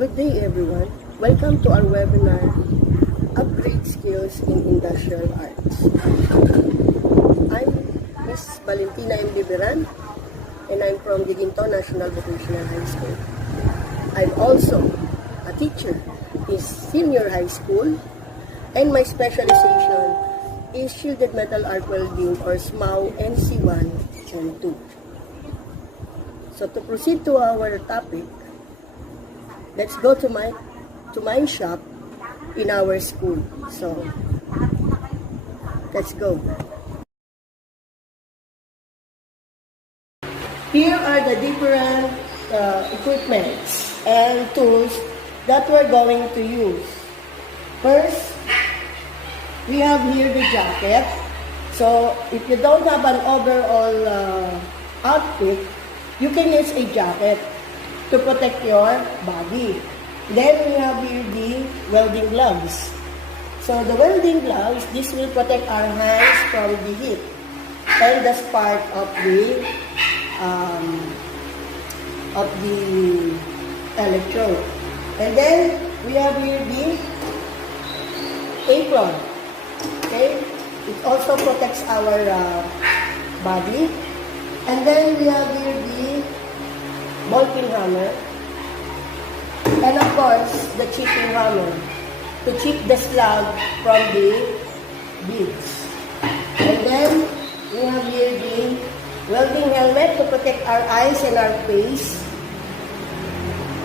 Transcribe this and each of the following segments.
Good day everyone. Welcome to our webinar, Upgrade Skills in Industrial Arts. I'm Ms. Valentina M. Liberan and I'm from Guiguinto National Vocational High School. I'm also a teacher in senior high school and my specialization is Shielded Metal Arc Welding or SMAW NC1 and 2. So to proceed to our topic, let's go to my shop in our school. So, let's go. Here are the different equipments and tools that we're going to use. First, we have here the jacket. So, if you don't have an overall outfit, you can use a jacket to protect your body. Then we have here the welding gloves. So the welding gloves, this will protect our hands from the heat. And that's part of the electrode. And then we have here the apron. Okay, it also protects our body. And then we have here the bolting hammer, and of course the chipping hammer to chip the slag from the beads. And then we have here the welding helmet to protect our eyes and our face.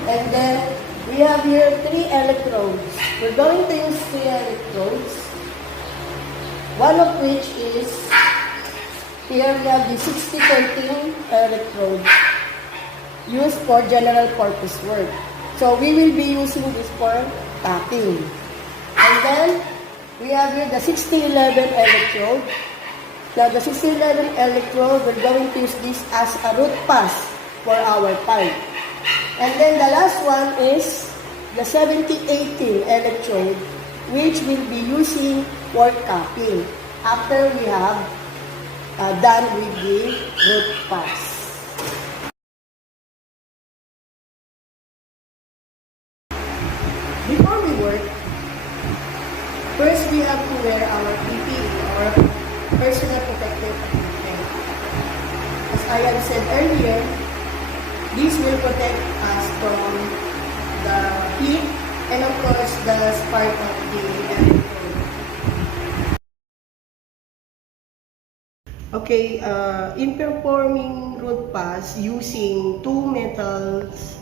And then we have here 3 electrodes. We're going to use 3 electrodes, one of which is here we have the 60-13 electrode used for general purpose work. So we will be using this for tacking. And then we have here the 60-11 electrode. Now the 60-11 electrode, we're going to use this as a root pass for our pipe. And then the last one is the 70-18 electrode, which we'll be using for capping after we have done with the root pass. Before we work, first we have to wear our PPE or personal protective equipment. As I have said earlier, this will protect us from the heat and of course the spark of the electrode. Okay, in performing root pass using 2 metals,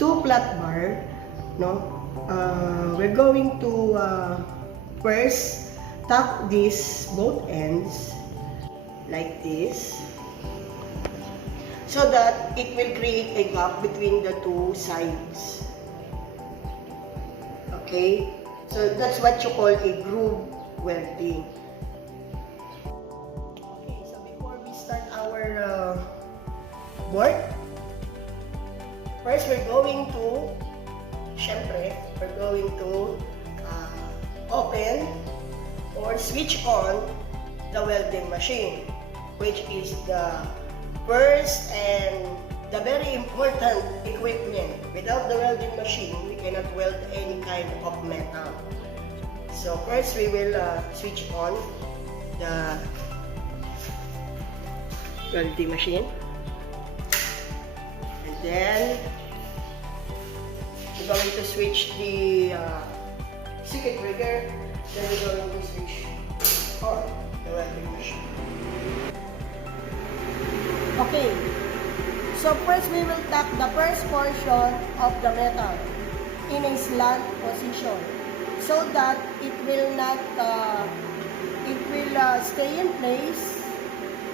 2 flat bar, we're going to first tack these both ends like this so that it will create a gap between the 2 sides. Okay, so that's what you call a groove welding. Our work. First, we're going to open or switch on the welding machine, which is the first and the very important equipment. Without the welding machine, we cannot weld any kind of metal. So first, we will switch on the welding machine, and then we're going to switch the circuit breaker. Then we're going to switch on the welding machine. Okay, so first we will tack the first portion of the metal in a slant position so that it will not stay in place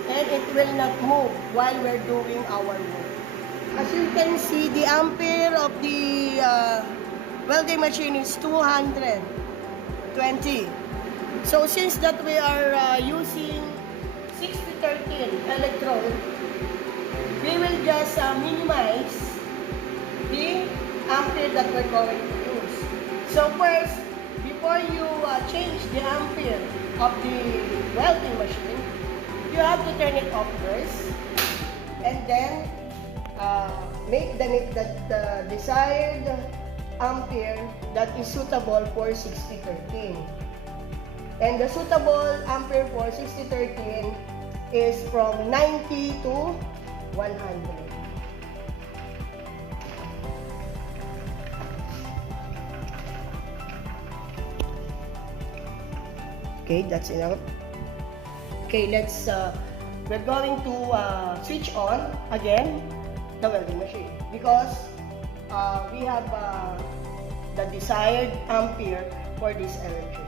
and it will not move while we're doing our work. As you can see, the ampere of the welding machine is 220. So since that we are using 60-13 electrode, we will just minimize the ampere that we're going to use. So first, before you change the ampere of the welding machine, you have to turn it off first, and then make the desired ampere that is suitable for 6013. And the suitable ampere for 6013 is from 90 to 100. Okay, that's enough. Okay, we're going to switch on again the welding machine because we have the desired ampere for this electrode.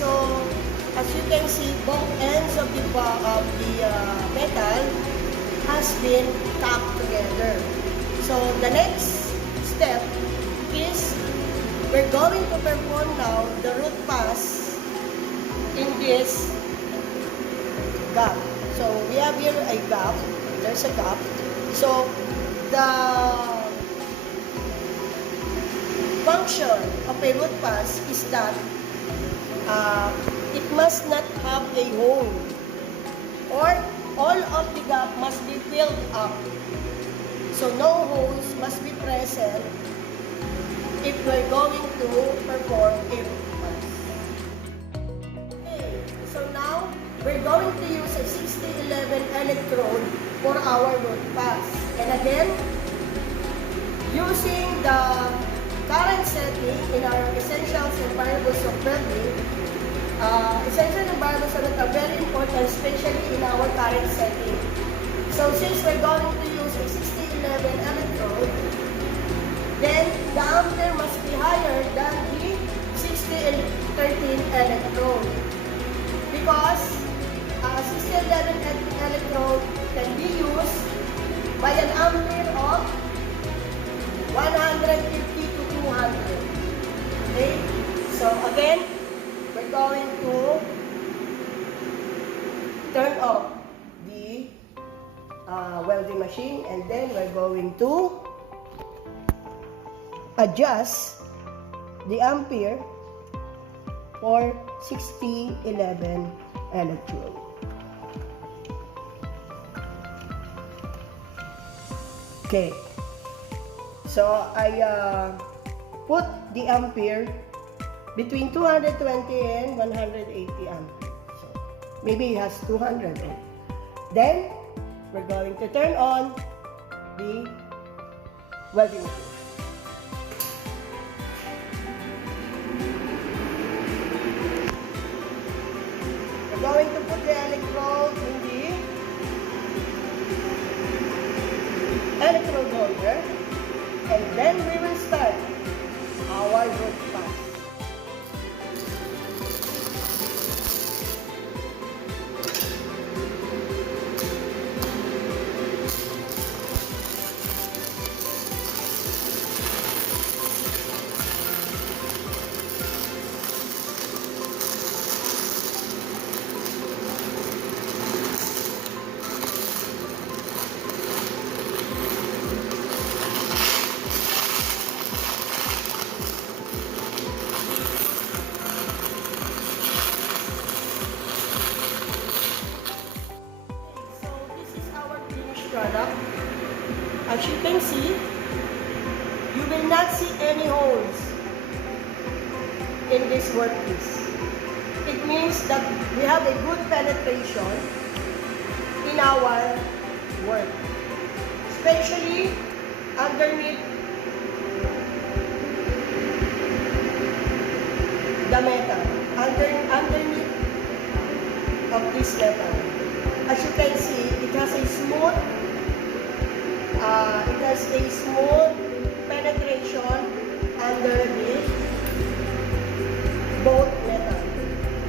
So, as you can see, both ends of the metal has been tapped together. So, the next step is we're going to perform now the root pass in this gap. So, we have here a gap. There's a gap. So, the function of a root pass is that it must not have a hole, or all of the gap must be filled up. So no holes must be present if we're going to perform a root pass. Okay, so now we're going to use a 6011 electrode for our root pass. And again, using the current setting in our essentials and variables of welding, essential and variables are very important, especially in our current setting. So since we're going to use a 6011 electrode, then the ampere must be higher than the 6013 electrode. Because 6011 electrode can be used by an ampere of 150 to 200. Okay? So again, we're going to turn off the welding machine, and then we're going to adjust the ampere for 6011 electrode. Okay. So I put the ampere between 220 and 180 ampere. So maybe it has 200. Then we're going to turn on the welding machine. We're going to put the electrode in the electrode holder, and then we will start our root pass. Product. As you can see, you will not see any holes in this workpiece. It means that we have a good penetration in our work, especially underneath the metal, underneath of this metal. As you can see, it has a smooth penetration under both metal.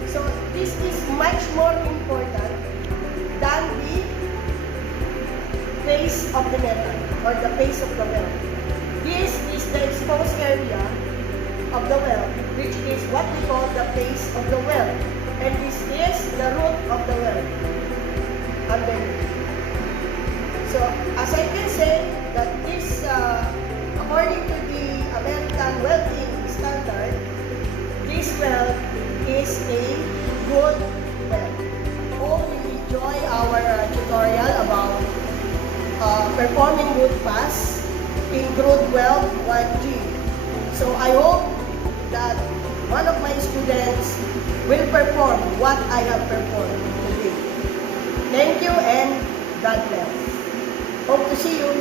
So this is much more important than the face of the metal or the face of the weld. This is the exposed area of the weld, which is what we call the face of the weld. And this is the root of the weld underneath. So as I can say that this, according to the American welding standard, this weld is a good weld. Hope you enjoy our tutorial about performing wood pass in crude weld 1G. So I hope that one of my students will perform what I have performed today. Thank you and God bless. Hope to see you.